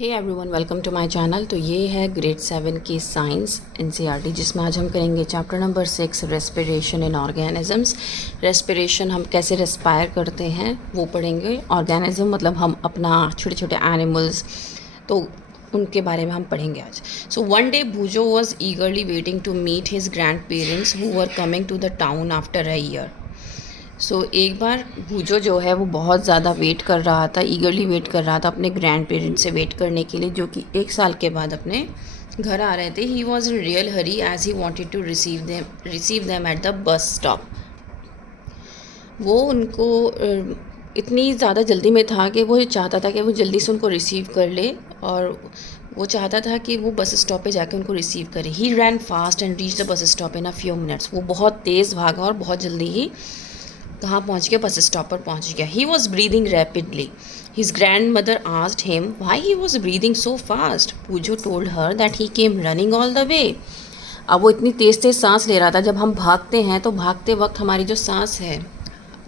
Hey everyone, welcome to my channel. तो ये है ग्रेड 7 की साइंस एनसीईआरटी, जिसमें आज हम करेंगे chapter number 6 respiration in organisms. Respiration, हम कैसे रेस्पायर करते हैं वो पढ़ेंगे। ऑर्गेनिज्म मतलब हम अपना छोटे छोटे एनिमल्स, तो उनके बारे में हम पढ़ेंगे आज। So one day Bhujo was eagerly waiting to meet his grand parents who were coming to the town after a year. एक बार भूजो जो है वो बहुत ज़्यादा वेट कर रहा था, ईगरली वेट कर रहा था अपने ग्रैंड पेरेंट्स से वेट करने के लिए, जो कि 1 साल के बाद अपने घर आ रहे थे। He was in real hurry as he wanted to receive them at the bus stop. वो उनको इतनी ज़्यादा जल्दी में था कि वो चाहता था कि वो जल्दी से उनको रिसीव कर ले, और वो चाहता था कि वो बस स्टॉप पे जाके उनको रिसीव करे। He ran fast and reach the bus stop in a few minutes. वो बहुत तेज़ भागा और बहुत जल्दी ही कहाँ पहुँच गया, बस स्टॉप पर पहुँच गया। He was breathing rapidly. His grandmother asked him why he was breathing so fast. Boojho told her that he came running all the way. अब वो इतनी तेज़ तेज़ सांस ले रहा था। जब हम भागते हैं तो भागते वक्त हमारी जो सांस है,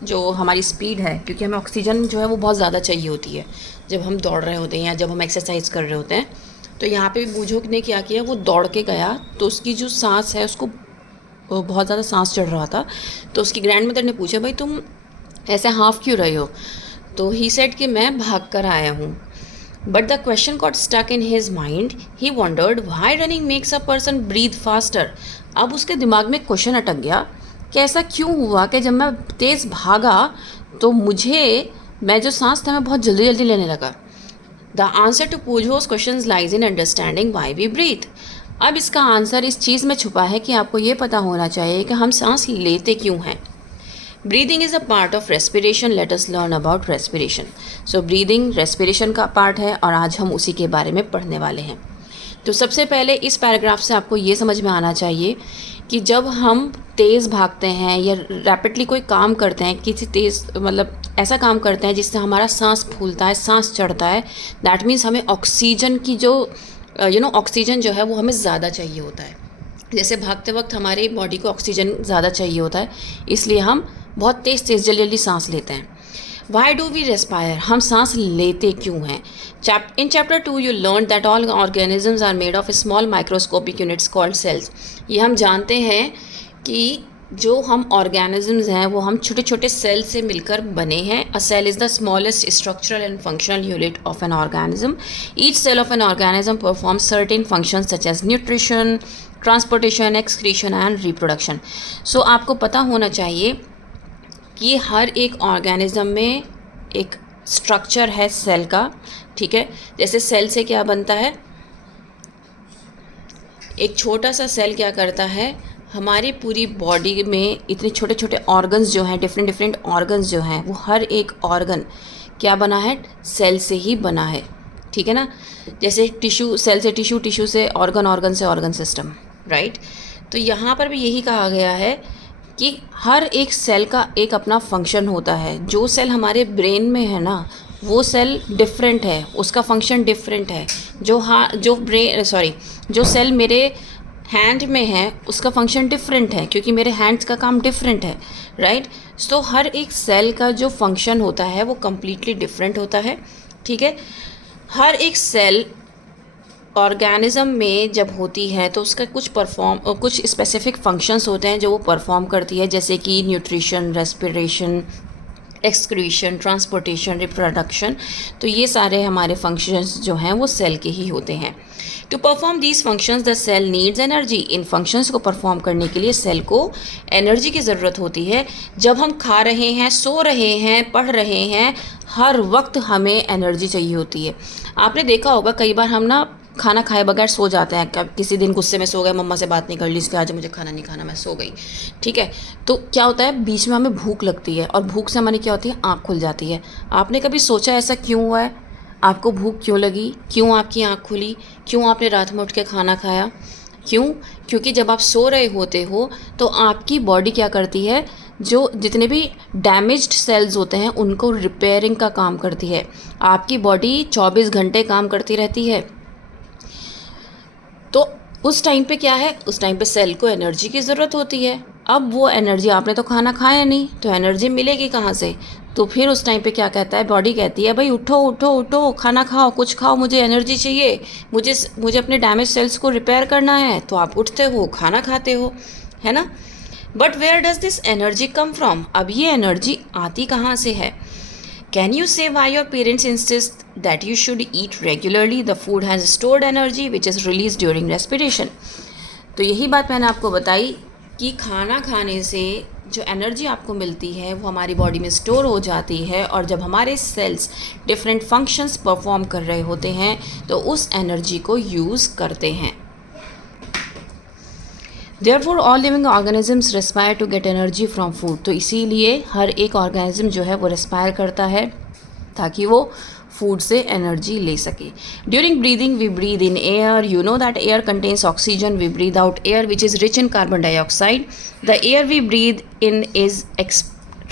जो हमारी स्पीड है, क्योंकि हमें ऑक्सीजन जो है वो बहुत ज़्यादा चाहिए होती है जब हम दौड़ रहे होते हैं या जब हम एक्सरसाइज कर रहे होते हैं। तो यहाँ पे भी बूझो ने क्या किया, वो दौड़ के गया तो उसकी जो सांस है उसको बहुत ज़्यादा सांस चढ़ रहा था। तो उसकी ग्रैंड मदर ने पूछा, भाई तुम ऐसे हाफ क्यों रहे हो? तो ही सेड कि मैं भाग कर आया हूँ। But the question got stuck in his mind. He wondered why running makes a person breathe faster. अब उसके दिमाग में क्वेश्चन अटक गया कि ऐसा क्यों हुआ कि जब मैं तेज़ भागा तो मैं जो सांस था मैं बहुत जल्दी जल्दी लेने लगा। The answer to Pooja's question lies in understanding why we breathe. अब इसका आंसर इस चीज़ में छुपा है कि आपको ये पता होना चाहिए कि हम सांस लेते क्यों हैं। Breathing is a part of respiration. Let us learn about respiration. So breathing respiration का पार्ट है और आज हम उसी के बारे में पढ़ने वाले हैं। तो सबसे पहले इस पैराग्राफ से आपको ये समझ में आना चाहिए कि जब हम तेज़ भागते हैं या रैपिडली कोई काम करते हैं, किसी तेज़ मतलब ऐसा काम करते हैं जिससे हमारा सांस फूलता है, सांस चढ़ता है, दैट मीन्स हमें ऑक्सीजन की जो ऑक्सीजन जो है वो हमें ज़्यादा चाहिए होता है। जैसे भागते वक्त हमारी बॉडी को ऑक्सीजन ज़्यादा चाहिए होता है, इसलिए हम बहुत तेज़ तेज़ जल्दी जल्दी सांस लेते हैं। वाई डू वी रेस्पायर, हम सांस लेते क्यों हैं? In chapter 2 you learn that all organisms are made of small microscopic units called cells. ये हम जानते हैं कि जो हम ऑर्गेनिजम्स हैं वो हम छोटे छोटे सेल से मिलकर बने हैं। A cell is the smallest structural and functional unit of an organism. Each cell of an organism performs certain functions such as nutrition, transportation, excretion and reproduction. So आपको पता होना चाहिए कि हर एक ऑर्गेनिज्म में एक स्ट्रक्चर है सेल का, ठीक है। जैसे सेल से क्या बनता है, एक छोटा सा सेल क्या करता है, हमारी पूरी बॉडी में इतने छोटे छोटे ऑर्गन्स जो हैं, डिफरेंट डिफरेंट ऑर्गन्स जो हैं, वो हर एक ऑर्गन क्या बना है, सेल से ही बना है, ठीक है ना। जैसे टिश्यू, सेल से टिश्यू, टिश्यू से ऑर्गन, ऑर्गन से ऑर्गन सिस्टम, राइट। तो यहाँ पर भी यही कहा गया है कि हर एक सेल का एक अपना फंक्शन होता है। जो सेल हमारे ब्रेन में है ना, वो सेल डिफरेंट है, उसका फंक्शन डिफरेंट है। जो सेल मेरे हैंड में है उसका फंक्शन डिफरेंट है, क्योंकि मेरे हैंड्स का काम डिफरेंट है, राइट। तो हर एक सेल का जो फंक्शन होता है वो कम्प्लीटली डिफरेंट होता है, ठीक है। हर एक सेल ऑर्गेनिज्म में जब होती है तो उसका कुछ स्पेसिफिक फंक्शंस होते हैं जो वो परफॉर्म करती है, जैसे कि nutrition, respiration, excretion, transportation, reproduction. तो ये सारे हमारे फंक्शंस जो हैं वो सेल के ही होते हैं। To perform these functions the cell needs energy. इन फंक्शंस को परफॉर्म करने के लिए सेल को एनर्जी की ज़रूरत होती है। जब हम खा रहे हैं, सो रहे हैं, पढ़ रहे हैं, हर वक्त हमें एनर्जी चाहिए होती है। आपने देखा होगा कई बार हम ना खाना खाए बगैर सो जाते हैं। किसी दिन गुस्से में सो गए, मम्मा से बात नहीं कर ली इसके, आज मुझे खाना नहीं खाना, मैं सो गई, ठीक है। तो क्या होता है, बीच में हमें भूख लगती है और भूख से हमारी क्या होती है, आँख खुल जाती है। आपने कभी सोचा ऐसा क्यों हुआ है? आपको भूख क्यों लगी, क्यों आपकी आँख खुली, क्यों आपने रात में उठ के खाना खाया? क्यों? क्योंकि जब आप सो रहे होते हो तो आपकी बॉडी क्या करती है, जो जितने भी डैमेज्ड सेल्स होते हैं उनको रिपेयरिंग का काम करती है। आपकी बॉडी 24 घंटे काम करती रहती है। तो उस टाइम पे क्या है, उस टाइम पे सेल को एनर्जी की ज़रूरत होती है। अब वो एनर्जी, आपने तो खाना खाया नहीं तो एनर्जी मिलेगी कहाँ से? तो फिर उस टाइम पे क्या कहता है, बॉडी कहती है भाई उठो उठो उठो, खाना खाओ, कुछ खाओ, मुझे एनर्जी चाहिए, मुझे अपने डैमेज सेल्स को रिपेयर करना है। तो आप उठते हो, खाना खाते हो, है ना। But where does this energy come from? अब ये एनर्जी आती कहाँ से है? Can you say why your parents insist that you should eat regularly? The food has stored energy which is release during respiration. तो यही बात मैंने आपको बताई कि खाना खाने से जो एनर्जी आपको मिलती है वो हमारी बॉडी में स्टोर हो जाती है, और जब हमारे सेल्स डिफरेंट फंक्शंस परफॉर्म कर रहे होते हैं तो उस एनर्जी को यूज़ करते हैं। Therefore all living organisms respire to get energy from food। तो इसीलिए हर एक ऑर्गेनिज्म जो है वो रेस्पायर करता है ताकि वो फूड से एनर्जी ले सके। During breathing we breathe in air, you know that air contains oxygen, we breathe out air which is rich in carbon dioxide. The air we breathe in is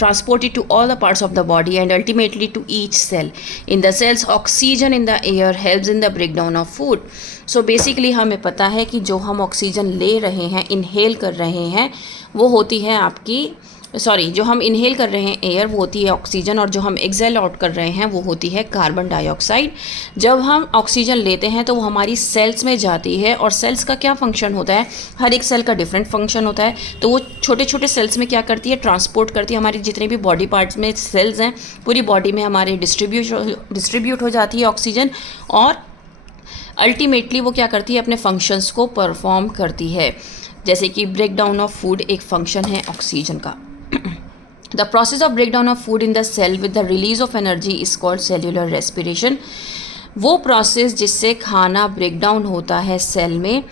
transported to all the parts of the body and ultimately to each cell. In the cells, oxygen in the air helps in the breakdown of food. So basically हमें पता है कि जो हम oxygen ले रहे हैं, inhale कर रहे हैं, वो होती है आपकी जो हम इनहेल कर रहे हैं एयर, वो होती है ऑक्सीजन, और जो हम एक्सेल आउट कर रहे हैं वो होती है कार्बन डाइऑक्साइड। जब हम ऑक्सीजन लेते हैं तो वो हमारी सेल्स में जाती है, और सेल्स का क्या फंक्शन होता है, हर एक सेल का डिफरेंट फंक्शन होता है। तो वो छोटे छोटे सेल्स में क्या करती है, ट्रांसपोर्ट करती है। हमारी जितने भी बॉडी पार्ट्स में सेल्स हैं, पूरी बॉडी में हमारे डिस्ट्रीब्यूट हो जाती है ऑक्सीजन, और अल्टीमेटली वो क्या करती है, अपने फंक्शंस को परफॉर्म करती है। जैसे कि ब्रेक डाउन ऑफ फूड एक फंक्शन है ऑक्सीजन का। The process of breakdown of food in the cell with the release of energy is called cellular respiration। वो प्रोसेस जिससे खाना ब्रेक डाउन होता है सेल में,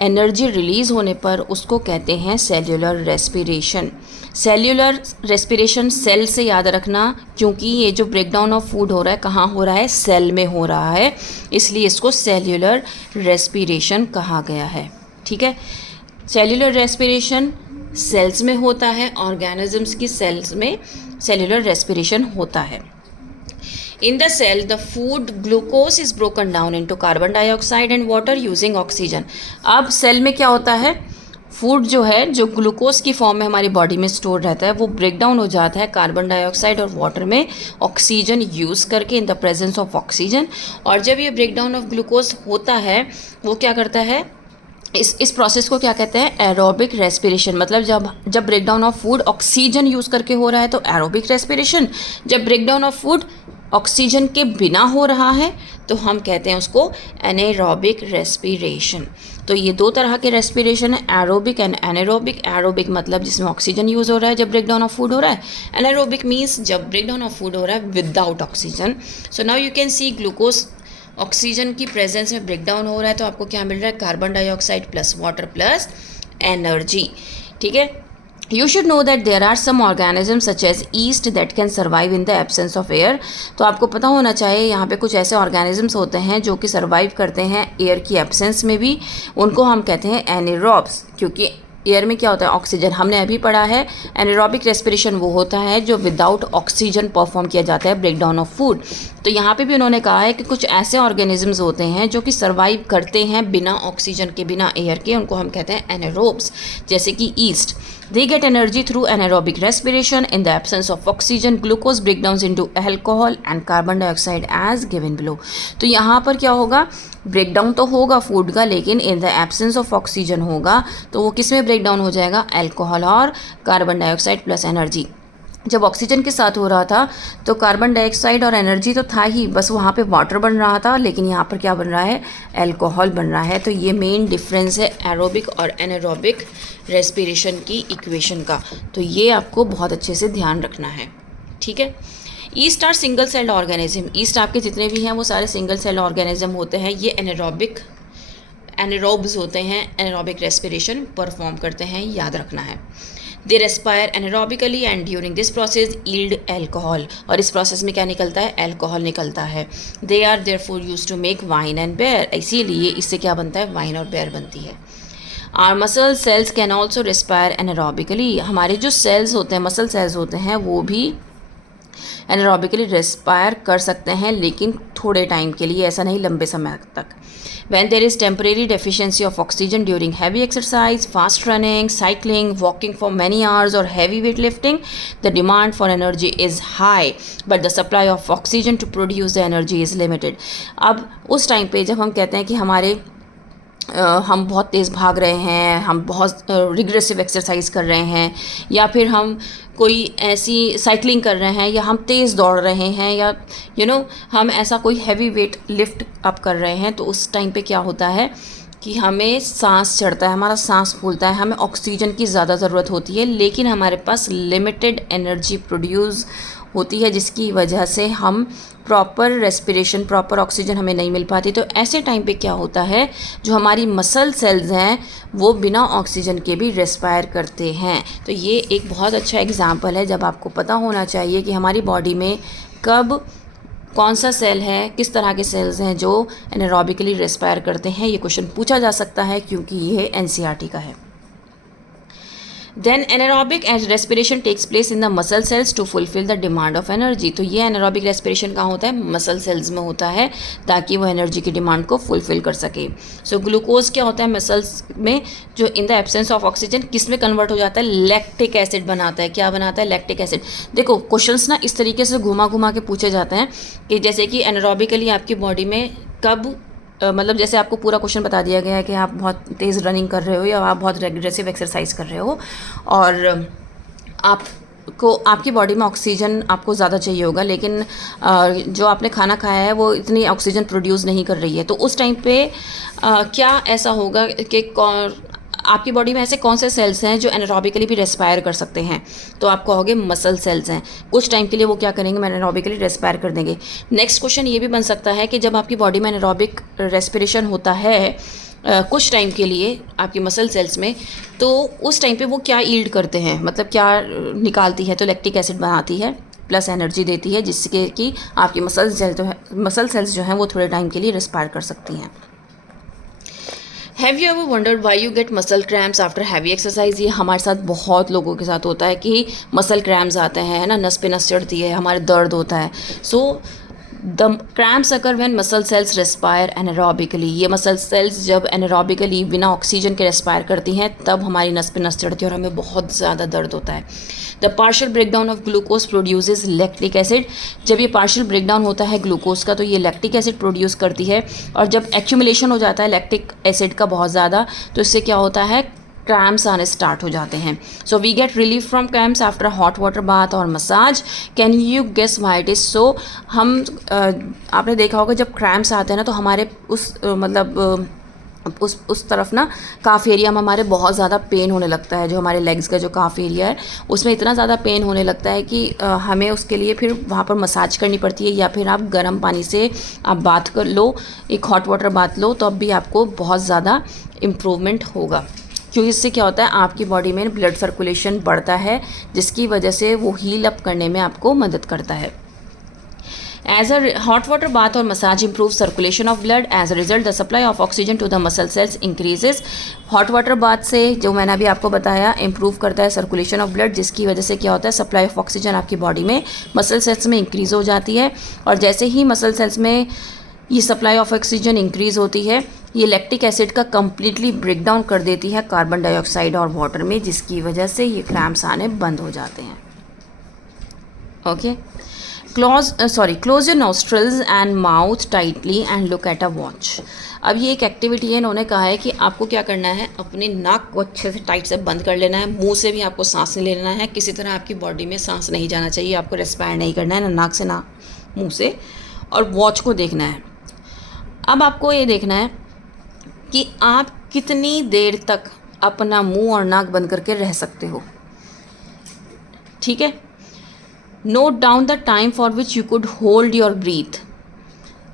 एनर्जी रिलीज़ होने पर, उसको कहते हैं cellular respiration. Cellular respiration cell से याद रखना, क्योंकि ये जो ब्रेक डाउन ऑफ फूड हो रहा है कहाँ हो रहा है, सेल में हो रहा है, इसलिए इसको सेल्यूलर रेस्पिरेशन कहा गया है। ठीक है, सेल्यूलर रेस्पिरेशन सेल्स में होता है, ऑर्गेनिजम्स की सेल्स में सेल्यूलर रेस्पिरेशन होता है। In the cell the food glucose is broken down into carbon dioxide and water using oxygen. अब सेल में क्या होता है, फूड जो है, जो ग्लूकोज की फॉर्म में हमारी बॉडी में स्टोर रहता है, वो ब्रेक डाउन हो जाता है कार्बन डाइऑक्साइड और वाटर में ऑक्सीजन यूज़ करके, in the presence of oxygen. और जब ये ब्रेक डाउन ऑफ ग्लूकोज होता है, वो क्या करता है, इस प्रोसेस को क्या कहते हैं, एरोबिक रेस्पिरेशन। मतलब जब break down of food oxygen use करके हो रहा है तो एरोबिक रेस्पिरेशन, जब break down of food oxygen के बिना हो रहा है तो हम कहते हैं उसको एनेरोबिक रेस्पिरेशन। तो ये दो तरह के रेस्पिरेशन है, एरोबिक एंड एनेरोबिक। एरोबिक मतलब जिसमें ऑक्सीजन यूज़ हो रहा है जब ब्रेक डाउन ऑफ फूड हो रहा है। एनेरोबिक मीन्स जब ब्रेक डाउन ऑफ फूड हो रहा है without oxygen. So now you can see glucose oxygen की प्रेजेंस में ब्रेक डाउन हो रहा है तो आपको क्या मिल रहा है, carbon dioxide plus water plus energy. ठीक है, you should know that there are some organism such as yeast that can survive in the absence of air. तो आपको पता होना चाहिए यहाँ पे कुछ ऐसे ऑर्गेनिजम्स होते हैं जो कि सर्वाइव करते हैं एयर की एब्सेंस में भी, उनको हम कहते हैं एनेरोब्स। क्योंकि एयर में क्या होता है, ऑक्सीजन, हमने अभी पढ़ा है। एनेरोबिक रेस्पिरेशन वो होता है जो विदाउट ऑक्सीजन परफॉर्म किया जाता है, ब्रेक डाउन ऑफ फूड। तो यहाँ पे भी उन्होंने कहा है कि कुछ ऐसे ऑर्गेनिजम्स होते हैं जो कि सर्वाइव करते हैं बिना ऑक्सीजन के, बिना एयर के, उनको हम कहते हैं एनेरोब्स। जैसे कि east, they get energy through anaerobic respiration in the absence of oxygen, glucose breakdowns into alcohol and carbon dioxide as given below। तो यहाँ पर क्या होगा, ब्रेकडाउन तो होगा फूड का, लेकिन इन द एब्सेंस ऑफ ऑक्सीजन होगा। तो वो किस में ब्रेकडाउन हो जाएगा, अल्कोहल और कार्बन डाइऑक्साइड प्लस एनर्जी। जब ऑक्सीजन के साथ हो रहा था तो कार्बन डाइऑक्साइड और एनर्जी तो था ही, बस वहाँ पे वाटर बन रहा था, लेकिन यहाँ पर क्या बन रहा है, अल्कोहल बन रहा है। तो ये मेन डिफरेंस है एरोबिक और एनारोबिक रेस्पिरेशन की इक्वेशन का। तो ये आपको बहुत अच्छे से ध्यान रखना है। ठीक है, yeast are single celled organism. Yeast आपके जितने भी हैं वो सारे सिंगल सेल्ड ऑर्गेनिज्म होते हैं। ये एनारोब्स होते हैं, एनारोबिक रेस्पिरेशन परफॉर्म करते हैं, याद रखना है। They respire anaerobically and during this process yield alcohol. और इस प्रोसेस में क्या निकलता है, अल्कोहल निकलता है। They are therefore used to make wine and beer. इसीलिए इससे क्या बनता है, वाइन और बेयर बनती है। Our muscle cells can also respire anaerobically. हमारे जो सेल्स होते हैं, मसल सेल्स होते हैं, वो भी एनारोबिकली रेस्पायर कर सकते हैं, लेकिन थोड़े टाइम के लिए, ऐसा नहीं लंबे समय तक। When there is temporary deficiency of oxygen during heavy exercise, fast running, cycling, walking for many hours or heavy weightlifting, the demand for energy is high, but the supply of oxygen to produce the energy is limited. अब उस time पे जब हम कहते हैं कि हम बहुत तेज़ भाग रहे हैं, हम बहुत रिग्रेसिव एक्सरसाइज कर रहे हैं, या फिर हम कोई ऐसी साइकिलिंग कर रहे हैं, या हम तेज़ दौड़ रहे हैं, या हम ऐसा कोई हैवी वेट लिफ्ट अप कर रहे हैं, तो उस टाइम पे क्या होता है कि हमें सांस चढ़ता है, हमारा सांस फूलता है, हमें ऑक्सीजन की ज़्यादा ज़रूरत होती है, लेकिन हमारे पास लिमिटेड एनर्जी प्रोड्यूस होती है, जिसकी वजह से हम प्रॉपर रेस्पिरेशन, प्रॉपर ऑक्सीजन हमें नहीं मिल पाती। तो ऐसे टाइम पे क्या होता है, जो हमारी मसल सेल्स हैं वो बिना ऑक्सीजन के भी रेस्पायर करते हैं। तो ये एक बहुत अच्छा एग्जांपल है, जब आपको पता होना चाहिए कि हमारी बॉडी में कब कौन सा सेल है, किस तरह के सेल्स हैं जो एनारोबिकली रेस्पायर करते हैं। ये क्वेश्चन पूछा जा सकता है क्योंकि ये एनसीईआरटी का है। Then anaerobic as respiration takes place in the muscle cells to fulfill the demand of energy. तो ये anaerobic respiration कहाँ होता है, मसल सेल्स में होता है, ताकि वो एनर्जी की डिमांड को फुलफिल कर सके। सो ग्लूकोज क्या होता है मसल्स में, जो इन द एब्सेंस ऑफ ऑक्सीजन किस में कन्वर्ट हो जाता है, लैक्टिक एसिड बनाता है। क्या बनाता है, लैक्टिक एसिड। देखो क्वेश्चंस ना इस तरीके से घुमा घुमा के पूछे जाते हैं कि जैसे कि एनारोबिकली आपकी बॉडी में कब मतलब जैसे आपको पूरा क्वेश्चन बता दिया गया है कि आप बहुत तेज़ रनिंग कर रहे हो या आप बहुत रेग्रेसिव एक्सरसाइज कर रहे हो, और आपको आपकी बॉडी में ऑक्सीजन आपको ज़्यादा चाहिए होगा, लेकिन जो आपने खाना खाया है वो इतनी ऑक्सीजन प्रोड्यूस नहीं कर रही है। तो उस टाइम पे क्या ऐसा होगा कि आपकी बॉडी में ऐसे कौन से सेल्स हैं जो एनारोबिकली भी रेस्पायर कर सकते हैं, तो आप कहोगे मसल सेल्स हैं। कुछ टाइम के लिए वो क्या करेंगे, एनारोबिकली रेस्पायर कर देंगे। नेक्स्ट क्वेश्चन ये भी बन सकता है कि जब आपकी बॉडी में एनारोबिक रेस्पिरेशन होता है कुछ टाइम के लिए आपकी मसल सेल्स में, तो उस टाइम पे वो क्या ईल्ड करते हैं, मतलब क्या निकालती है, तो लैक्टिक एसिड बनाती है प्लस एनर्जी देती है, जिससे कि आपकी मसल सेल्स जो हैं वो थोड़े टाइम के लिए रेस्पायर कर सकती हैं। Have you ever wondered why you get muscle cramps after heavy exercise? ये हमारे साथ बहुत लोगों के साथ होता है कि मसल क्रैम्प्स आते हैं, है ना, नस पे नस चढ़ती है, हमारे दर्द होता है। So the cramps occur when muscle cells respire anaerobically. ये मसल सेल्स जब एनारोबिकली बिना ऑक्सीजन के रेस्पायर करती हैं, तब हमारी नस पे नस चढ़ती है और हमें बहुत ज़्यादा दर्द होता है। The partial breakdown of glucose produces lactic acid. जब ये पार्शियल ब्रेकडाउन होता है ग्लूकोज का, तो ये लैक्टिक एसिड प्रोड्यूस करती है, और जब एक्यूमुलेशन हो जाता है लैक्टिक एसिड का बहुत ज़्यादा, तो इससे क्या होता है, क्रैम्प्स आने स्टार्ट हो जाते हैं। So we get relief from cramps after hot water bath और massage. Can you guess why it is so? हम आपने देखा होगा जब क्रैम्प्स आते हैं ना, तो हमारे उस तरफ ना काफ़ एरिया में हमारे बहुत ज़्यादा पेन होने लगता है। जो हमारे लेग्स का जो काफ़ एरिया है उसमें इतना ज़्यादा पेन होने लगता है कि हमें उसके लिए फिर वहाँ पर मसाज करनी पड़ती है, या फिर आप गर्म पानी से आप बात कर लो, एक हॉट वाटर बात लो, तो अब भी आपको बहुत ज़्यादा इम्प्रूवमेंट होगा। क्योंकि इससे क्या होता है, आपकी बॉडी में ब्लड सर्कुलेशन बढ़ता है, जिसकी वजह से वो हील अप करने में आपको मदद करता है। As a hot water bath or massage improves circulation of blood. As a result, the supply of oxygen to the muscle cells increases. Hot water bath से, जो मैंने अभी आपको बताया, इम्प्रूव करता है सर्कुलेशन ऑफ ब्लड, जिसकी वजह से क्या होता है, सप्लाई ऑफ ऑक्सीजन आपकी बॉडी में मसल सेल्स में इंक्रीज़ हो जाती है। और जैसे ही मसल सेल्स में ये सप्लाई ऑफ ऑक्सीजन इंक्रीज़ होती है, ये लैक्टिक एसिड का कम्प्लीटली ब्रेक डाउन कर देती है कार्बन डाइऑक्साइड और वाटर में, जिसकी वजह से ये क्रैम्प्स आने बंद हो जाते हैं। Okay, close your nostrils and mouth tightly and look at a watch. अब ये एक एक्टिविटी है, इन्होंने कहा है कि आपको क्या करना है, अपने नाक को अच्छे से टाइट से बंद कर लेना है, मुंह से भी आपको सांस नहीं लेना है, किसी तरह आपकी बॉडी में सांस नहीं जाना चाहिए, आपको रेस्पायर नहीं करना है, ना नाक से ना मुंह से, और वॉच को देखना है। अब आपको ये देखना है कि आप कितनी देर तक अपना मुंह और नाक बंद करके रह सकते हो। ठीक है, note down the time for which you could hold your breathe.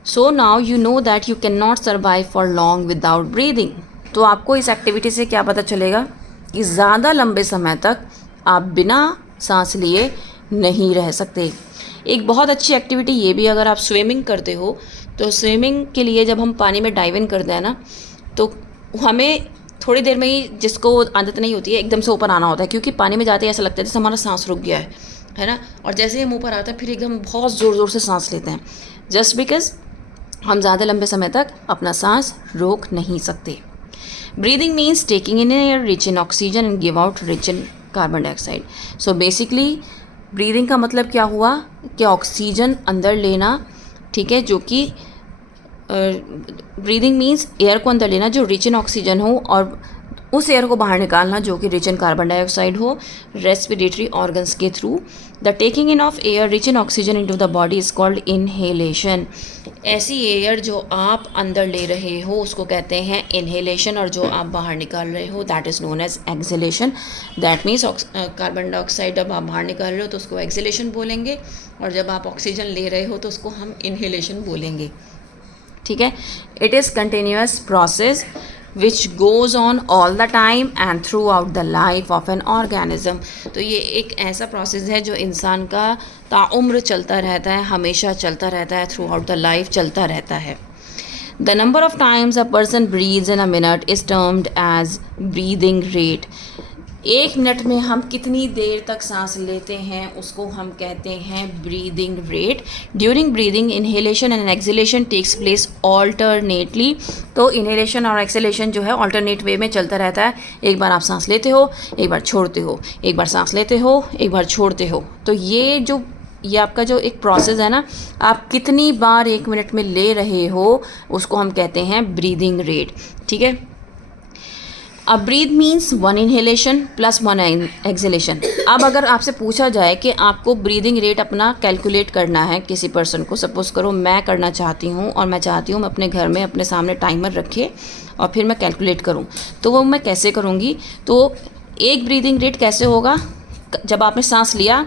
So now you know that you can not survive for long without breathing. तो आपको इस एक्टिविटी से क्या पता चलेगा कि ज़्यादा लंबे समय तक आप बिना सांस लिए नहीं रह सकते। एक बहुत अच्छी एक्टिविटी ये भी, अगर आप स्विमिंग करते हो, तो स्विमिंग के लिए जब हम पानी में डाइव इन करते हैं ना, तो हमें थोड़ी देर में ही, जिसको आदत नहीं होती है, एकदम से ऊपर आना होता है, क्योंकि पानी में जाते ही ऐसा लगता है जैसे हमारा सांस रुक गया है, है ना। और जैसे ही मुंह पर आता है फिर एकदम बहुत ज़ोर ज़ोर से सांस लेते हैं, जस्ट बिकॉज हम ज़्यादा लंबे समय तक अपना सांस रोक नहीं सकते। Breathing means taking in air rich in oxygen and give out rich in carbon dioxide. So basically breathing का मतलब क्या हुआ कि ऑक्सीजन अंदर लेना, ठीक है, जो कि ब्रीदिंग मीन्स एयर को अंदर लेना जो रिच इन ऑक्सीजन हो और उस एयर को बाहर निकालना जो कि रिच इन कार्बन डाइऑक्साइड हो रेस्पिरेटरी ऑर्गन्स के through. The taking in of air rich in oxygen into the body is called inhalation. ऐसी एयर जो आप अंदर ले रहे हो उसको कहते हैं इनहेलेशन, और जो आप बाहर निकाल रहे हो that is known as exhalation. That means carbon dioxide जब आप बाहर निकाल रहे हो तो उसको एक्सहेलेशन बोलेंगे, और जब आप ऑक्सीजन ले रहे हो तो उसको हम इनहेलेशन बोलेंगे, ठीक है। It is continuous process which goes on all the time and throughout the life of an organism। तो ये एक ऐसा प्रोसेस है जो इंसान का ताउम्र चलता रहता है, हमेशा चलता रहता है, थ्रू आउट द लाइफ चलता रहता है। The number of times a person breathes in a minute is termed as breathing rate। एक मिनट में हम कितनी देर तक सांस लेते हैं उसको हम कहते हैं breathing rate. During breathing inhalation and exhalation takes place alternately. तो इनहेलेशन और एक्सहेलेशन जो है ऑल्टरनेट वे में चलता रहता है। एक बार आप सांस लेते हो, एक बार छोड़ते हो, एक बार सांस लेते हो, एक बार छोड़ते हो। तो ये आपका जो एक प्रोसेस है ना, आप कितनी बार एक मिनट में ले रहे हो उसको हम कहते हैं ब्रीदिंग रेट, ठीक है। अब breath means 1 inhalation plus 1 exhalation. अब अगर आपसे पूछा जाए कि आपको ब्रीदिंग रेट अपना कैलकुलेट करना है किसी पर्सन को, सपोज़ करो मैं करना चाहती हूँ और मैं चाहती हूँ मैं अपने घर में अपने सामने टाइमर रखे और फिर मैं कैलकुलेट करूँ, तो वो मैं कैसे करूँगी। तो एक ब्रीदिंग रेट कैसे होगा, जब आपने सांस लिया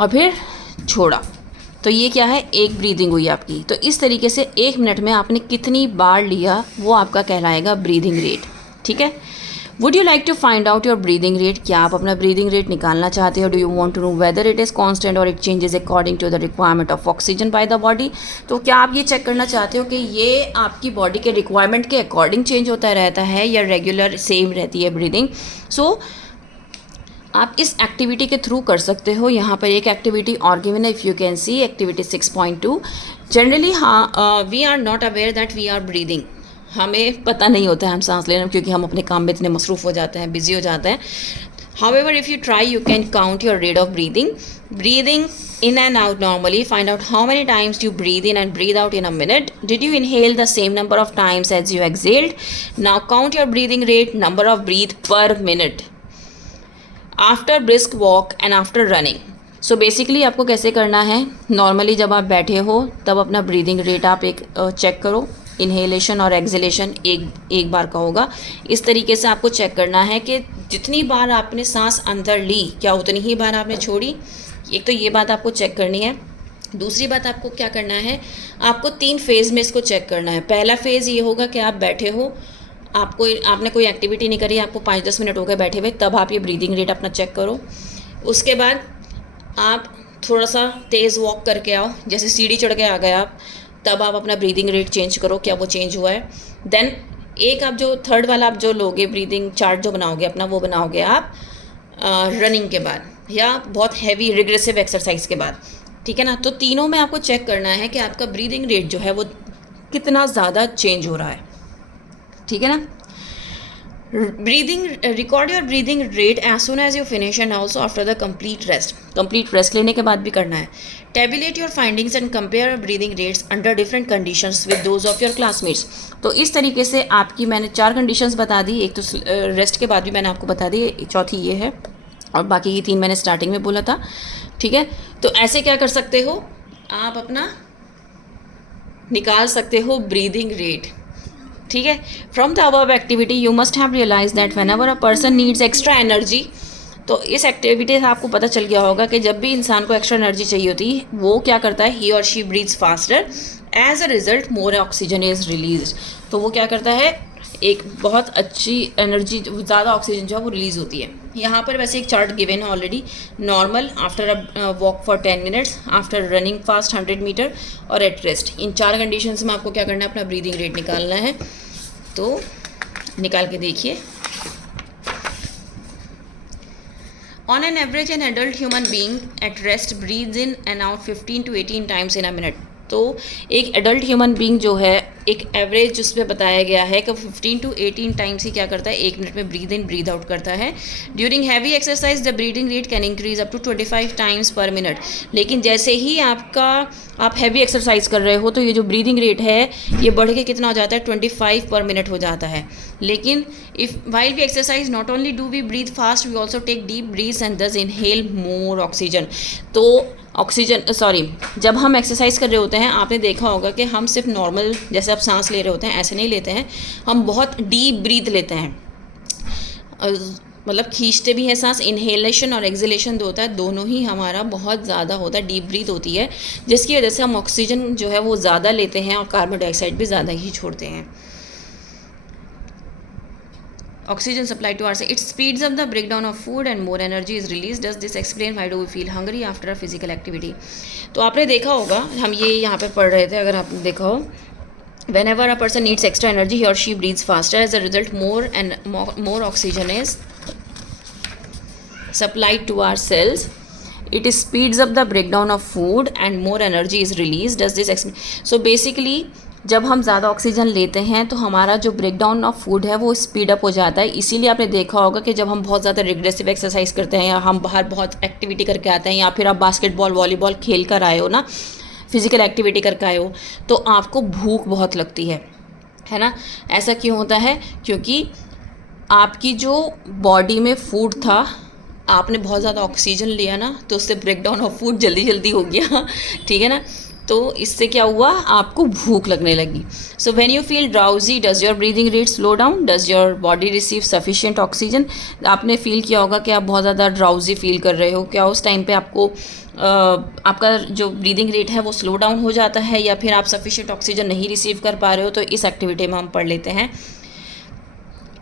और फिर छोड़ा, तो ये क्या है, एक ब्रीदिंग हुई आपकी। तो इस तरीके से एक मिनट में आपने कितनी बार लिया वो आपका कहलाएगा ब्रीदिंग रेट, ठीक है। Would you like to find out your breathing rate? क्या आप अपना ब्रीदिंग रेट निकालना चाहते हो? Do you want to know whether it is constant और it changes according to the requirement of oxygen by the body? तो क्या आप ये चेक करना चाहते हो कि ये आपकी बॉडी के रिक्वायरमेंट के अकॉर्डिंग चेंज होता रहता है या रेगुलर सेम रहती है ब्रीदिंग? सो आप इस एक्टिविटी के थ्रू कर सकते हो। यहाँ पर एक एक्टिविटी और गिवन है, if you can see activity 6.2। Generally we are not aware that we are breathing. हमें पता नहीं होता है हम सांस लेना, क्योंकि हम अपने काम में इतने मसरूफ़ हो जाते हैं, बिजी हो जाते हैं। However, if you try, you can count your rate of breathing. Breathing in and out normally. Find out how many times you breathe in and breathe out in a minute. Did you inhale the same number of times as you exhaled? Now count your breathing rate, number of breath per minute. After brisk walk and after running. So basically आपको कैसे करना है, normally जब आप बैठे हो तब अपना ब्रीदिंग रेट आप एक चेक करो। इनहेलेशन और एक्सहेलेशन एक बार का होगा। इस तरीके से आपको चेक करना है कि जितनी बार आपने सांस अंदर ली क्या उतनी ही बार आपने छोड़ी। एक तो ये बात आपको चेक करनी है। दूसरी बात आपको क्या करना है, आपको 3 फेज़ में इसको चेक करना है। पहला फेज़ ये होगा कि आप बैठे हो, आपने कोई एक्टिविटी नहीं करी, आपको 5-10 मिनट हो गए बैठे हुए, तब आप ये ब्रीदिंग रेट अपना चेक करो। उसके बाद आप थोड़ा सा तेज़ वॉक करके आओ, जैसे सीढ़ी चढ़ के आ गए आप, तब आप अपना ब्रीदिंग रेट चेंज करो, क्या वो चेंज हुआ है। देन एक आप जो थर्ड वाला आप जो लोगे ब्रीदिंग चार्ट जो बनाओगे अपना, वो बनाओगे आप रनिंग के बाद या बहुत हैवी रिग्रेसिव एक्सरसाइज के बाद, ठीक है ना। तो तीनों में आपको चेक करना है कि आपका ब्रीदिंग रेट जो है वो कितना ज़्यादा चेंज हो रहा है, ठीक है ना। Breathing, record your breathing rate as soon as you finish and also after the complete rest लेने के बाद भी करना है। Tabulate your findings and compare breathing rates under different conditions with those of your classmates. तो इस तरीके से आपकी मैंने 4 कंडीशंस बता दी, एक तो रेस्ट के बाद भी मैंने आपको बता दी, चौथी ये है और बाकी ये 3 मैंने स्टार्टिंग में बोला था, ठीक है। तो ऐसे क्या कर सकते हो, आप अपना निकाल सकते हो ब्रीदिंग रेट, ठीक है। From the above activity you must have realize that whenever a person needs extra energy. तो इस एक्टिविटी से आपको पता चल गया होगा कि जब भी इंसान को एक्स्ट्रा एनर्जी चाहिए होती है वो क्या करता है, ही और she breathes faster, as a result more oxygen is release. तो वो क्या करता है, एक बहुत अच्छी एनर्जी, ज़्यादा ऑक्सीजन जो है वो रिलीज़ होती है। यहाँ पर वैसे एक चार्ट गिवन है already, normal, after a walk for 10 minutes, after running fast 100 meter और एट रेस्ट। इन 4 कंडीशंस में आपको क्या करना है, अपना ब्रीदिंग रेट निकालना है। तो निकाल के देखिए। On an average, an adult human being at rest breathes in and out 15 to 18 times in a minute. तो एक एडल्ट ह्यूमन बीइंग जो है एक एवरेज उसमें बताया गया है कि 15 टू 18 टाइम्स ही क्या करता है, 1 मिनट में ब्रीद इन ब्रीद आउट करता है. During heavy exercise the breathing rate can increase up to 25 times per minute. लेकिन जैसे ही आप हैवी एक्सरसाइज कर रहे हो तो ये जो ब्रीदिंग रेट है ये बढ़ के कितना हो जाता है, 25 पर मिनट हो जाता है. लेकिन if while we exercise not only do we breathe fast, we also take deep breaths and thus inhale more oxygen. तो जब हम एक्सरसाइज कर रहे होते हैं आपने देखा होगा कि हम सिर्फ नॉर्मल जैसे आप सांस ले रहे होते हैं ऐसे नहीं लेते हैं, हम बहुत डीप ब्रीथ लेते हैं. मतलब खींचते भी हैं सांस, इनहेलेशन और एक्सहेलेशन जो होता है दोनों ही हमारा बहुत ज़्यादा होता है, डीप ब्रीथ होती है, जिसकी वजह से हम ऑक्सीजन जो है वो ज़्यादा लेते हैं और कार्बन डाइऑक्साइड भी ज़्यादा ही छोड़ते हैं. Oxygen supply to our cell. It speeds up the breakdown of food and more energy is released. Does this explain why do we feel hungry after a physical activity? तो आपने देखा होगा, हम ये यहाँ पे पढ़ रहे थे, अगर आपने देखा हो, whenever a person needs extra energy he or she breathes faster. As a result, more oxygen is supplied to our cells. It speeds up the breakdown of food and more energy is released. Does this explain? So basically जब हम ज़्यादा oxygen लेते हैं तो हमारा जो breakdown of food है वो स्पीड अप हो जाता है. इसीलिए आपने देखा होगा कि जब हम बहुत ज़्यादा रिग्रेसिव एक्सरसाइज करते हैं या हम बाहर बहुत एक्टिविटी करके आते हैं या फिर आप बास्केटबॉल वॉलीबॉल खेल कर आए हो ना, फिज़िकल एक्टिविटी करके आए हो, तो आपको भूख बहुत लगती है ना. ऐसा क्यों होता है? क्योंकि आपकी जो बॉडी में फूड था, आपने बहुत ज़्यादा ऑक्सीजन लिया ना, तो उससे ब्रेकडाउन ऑफ फूड जल्दी जल्दी हो गया. ठीक है ना. तो इससे क्या हुआ, आपको भूख लगने लगी. So when you feel drowsy does your breathing rate slow down, does your body receive sufficient oxygen. आपने फील किया होगा कि आप बहुत ज़्यादा ड्राउजी फील कर रहे हो, क्या उस टाइम पे आपको आपका जो ब्रीदिंग रेट है वो स्लो डाउन हो जाता है या फिर आप सफिशिएंट ऑक्सीजन नहीं रिसीव कर पा रहे हो. तो इस एक्टिविटी में हम पढ़ लेते हैं.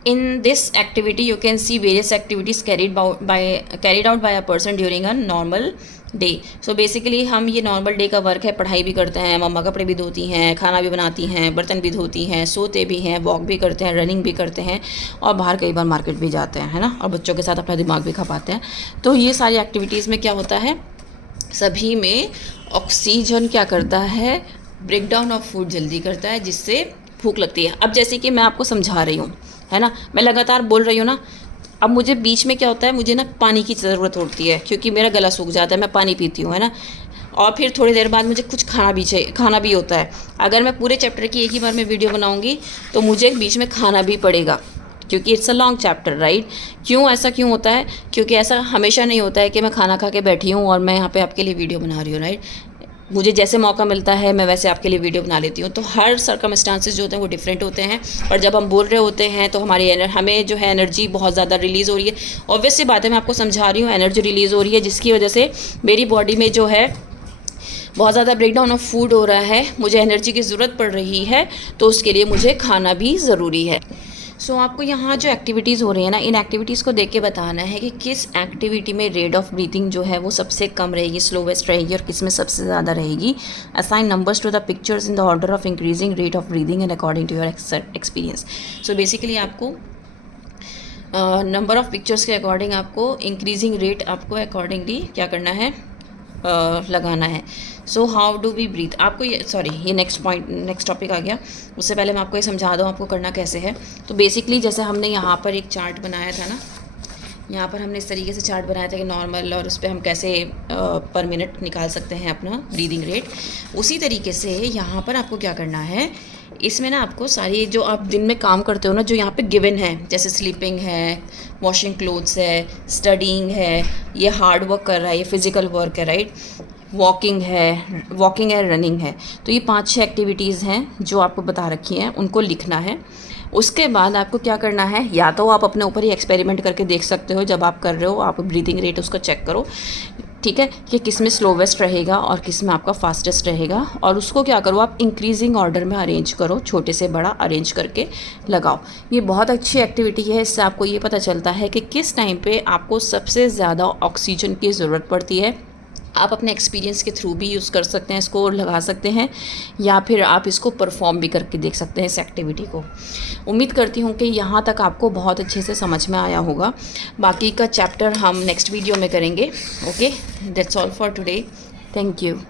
In this activity you can see various activities carried out by a person during a normal day. So basically हम ये नॉर्मल डे का वर्क है, पढ़ाई भी करते हैं, मम्मा कपड़े भी धोती हैं, खाना भी बनाती हैं, बर्तन भी धोती हैं, सोते भी हैं, वॉक भी करते हैं, रनिंग भी करते हैं और बाहर कई बार मार्केट भी जाते हैं, है ना, और बच्चों के साथ अपना दिमाग भी खपाते हैं. तो ये सारी एक्टिविटीज़ में क्या होता है, सभी में ऑक्सीजन क्या करता है, ब्रेकडाउन ऑफ फूड जल्दी करता है, जिससे भूख लगती है. अब जैसे कि मैं आपको समझा रही हूँ, है ना, मैं लगातार बोल रही हूँ ना, अब मुझे बीच में क्या होता है, मुझे ना पानी की ज़रूरत होती है क्योंकि मेरा गला सूख जाता है, मैं पानी पीती हूँ, है ना, और फिर थोड़ी देर बाद मुझे कुछ खाना भी होता है. अगर मैं पूरे चैप्टर की एक ही बार में वीडियो बनाऊँगी तो मुझे बीच में खाना भी पड़ेगा क्योंकि it's a long chapter, right. ऐसा क्यों होता है? क्योंकि ऐसा हमेशा नहीं होता है कि मैं खाना खा के बैठी हूँ और मैं यहाँ पे आपके लिए वीडियो बना रही हूँ, राइट. मुझे जैसे मौका मिलता है मैं वैसे आपके लिए वीडियो बना लेती हूँ. तो हर सर्कमस्टांसेस जो होते हैं वो डिफरेंट होते हैं और जब हम बोल रहे होते हैं तो हमें जो है एनर्जी बहुत ज़्यादा रिलीज़ हो रही है. ऑब्वियस सी बात है, मैं आपको समझा रही हूँ, एनर्जी रिलीज़ हो रही है जिसकी वजह से मेरी बॉडी में जो है बहुत ज़्यादा ब्रेकडाउन ऑफ फूड हो रहा है, मुझे एनर्जी की ज़रूरत पड़ रही है, तो उसके लिए मुझे खाना भी ज़रूरी है. सो आपको यहाँ जो एक्टिविटीज़ हो रही है ना, इन एक्टिविटीज़ को देख के बताना है कि किस एक्टिविटी में रेट ऑफ ब्रीथिंग जो है वो सबसे कम रहेगी, स्लोवेस्ट रहेगी और किस में सबसे ज़्यादा रहेगी. Assign numbers to the pictures in the order of increasing rate of breathing and according to your experience. So basically आपको नंबर ऑफ पिक्चर्स के अकॉर्डिंग आपको इंक्रीजिंग रेट आपको अकॉर्डिंगली क्या करना है, लगाना है. So how do we breathe, आपको ये नेक्स्ट टॉपिक आ गया. उससे पहले मैं आपको ये समझा दूँ आपको करना कैसे है. तो बेसिकली जैसे हमने यहाँ पर एक चार्ट बनाया था ना, यहाँ पर हमने इस तरीके से चार्ट बनाया था कि नॉर्मल, और उस पर हम कैसे पर मिनट निकाल सकते हैं अपना ब्रीदिंग रेट. उसी तरीके से यहाँ पर आपको क्या करना है, इसमें ना आपको सारी जो आप दिन में काम करते हो ना, जो यहाँ पे गिवन है, जैसे स्लीपिंग है, वॉशिंग क्लोथ्स है, स्टडिंग है, ये हार्ड वर्क कर रहा है, ये फिज़िकल वर्क है, राइट, वॉकिंग है, रनिंग है. तो ये 5-6 एक्टिविटीज़ हैं जो आपको बता रखी हैं, उनको लिखना है. उसके बाद आपको क्या करना है, या तो आप अपने ऊपर ही एक्सपेरिमेंट करके देख सकते हो, जब आप कर रहे हो आप ब्रीदिंग रेट उसको चेक करो, ठीक है, कि किस में स्लोवेस्ट रहेगा और किस में आपका फास्टेस्ट रहेगा, और उसको क्या करो, आप इंक्रीजिंग ऑर्डर में अरेंज करो, छोटे से बड़ा अरेंज करके लगाओ. ये बहुत अच्छी एक्टिविटी है, इससे आपको ये पता चलता है कि किस टाइम पे आपको सबसे ज़्यादा ऑक्सीजन की ज़रूरत पड़ती है. आप अपने एक्सपीरियंस के थ्रू भी यूज़ कर सकते हैं, स्कोर लगा सकते हैं, या फिर आप इसको परफॉर्म भी करके देख सकते हैं इस एक्टिविटी को। उम्मीद करती हूँ कि यहाँ तक आपको बहुत अच्छे से समझ में आया होगा। बाकी का चैप्टर हम नेक्स्ट वीडियो में करेंगे। Okay, that's all for today. Thank you.